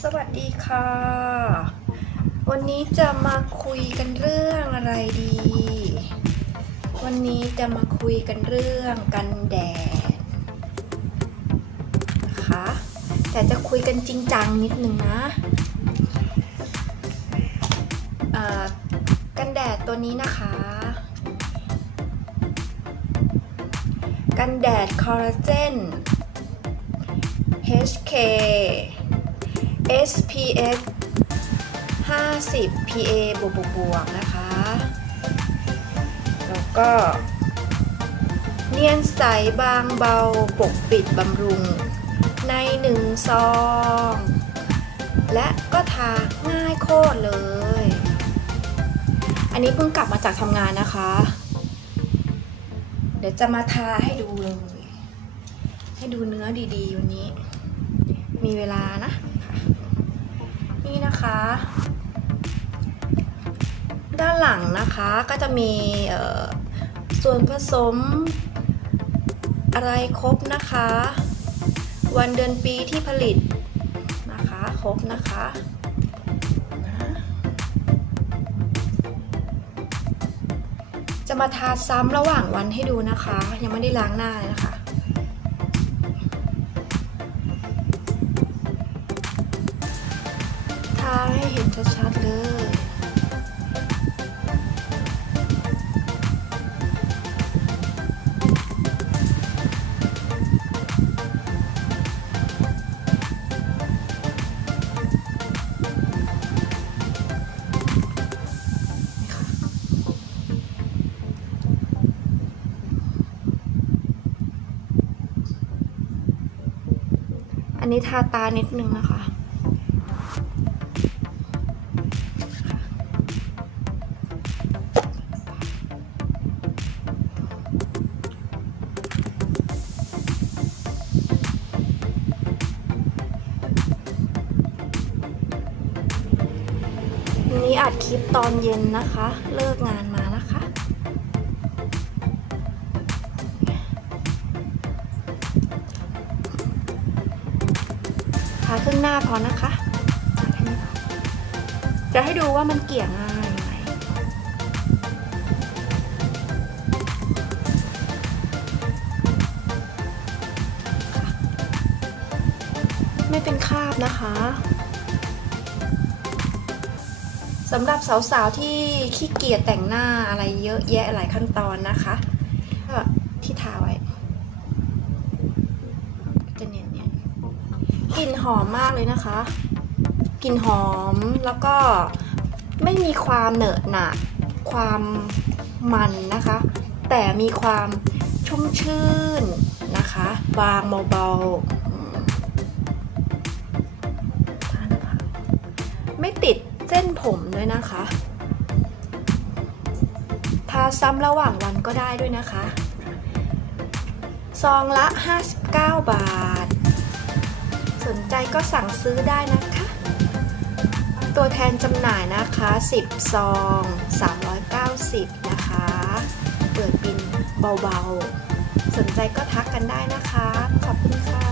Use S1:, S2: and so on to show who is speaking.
S1: สวัสดีค่ะ วันนี้จะมาคุยกันเรื่องอะไรดี วันนี้จะมาคุยกันเรื่องกันแดดนะคะแต่จะคุยกันจริงจังนิดนึงนะเอ่อกันแดดตัวนี้นะคะ กันแดดคอลลาเจน HK SPF 50 PA บวกบวกบวกนะคะ แล้วก็ เนียนใสบางเบาปกปิดบำรุง ในหนึ่งซอง และก็ทาง่ายโคตรเลย อันนี้เพิ่งกลับมาจากทำงานนะคะ เดี๋ยวจะมาทาให้ดูเลย ให้ดูเนื้อดีๆวันนี้ มีเวลานะ นี่นะคะ ด้านหลังนะคะก็จะมีส่วนผสมอะไรครบนะคะ วันเดือนปีที่ผลิตนะคะครบนะคะนะจะมาทาซ้ำระหว่างวันให้ดูนะคะ ยังไม่ได้ล้างหน้าเลยนะคะาให้เห็นชัดๆเลยอันนี้ทาตานิดนึงนะคะ อัดคลิปตอนเย็นนะคะ เลิกงานมานะคะ ทาครึ่งหน้าพอนะคะ จะให้ดูว่ามันเกี่ยง่ายไหมค่ะไม่เป็นคราบนะคะ สำหรับสาวๆที่ขี้เกียจแต่งหน้าอะไรเยอะแยะหลายขั้นตอนนะคะก็ที่ทาไว้จะเนียนๆกลิ่นหอมมากเลยนะคะกลิ่นหอมแล้วก็ไม่มีความเหนอะหนะความมันนะคะ แต่มีความชุ่มชื่นนะคะบางเบาๆไม่ติด ส้นผมด้วยนะคะ ทาซ้ำระหว่างวันก็ได้ด้วยนะคะ ซองละ 59 บาท สนใจก็สั่งซื้อได้นะคะ ตัวแทนจำหน่ายนะคะ 10 ซอง 390 นะคะ เปิดบินเบาๆ สนใจก็ทักกันได้นะคะ ขอบคุณค่ะ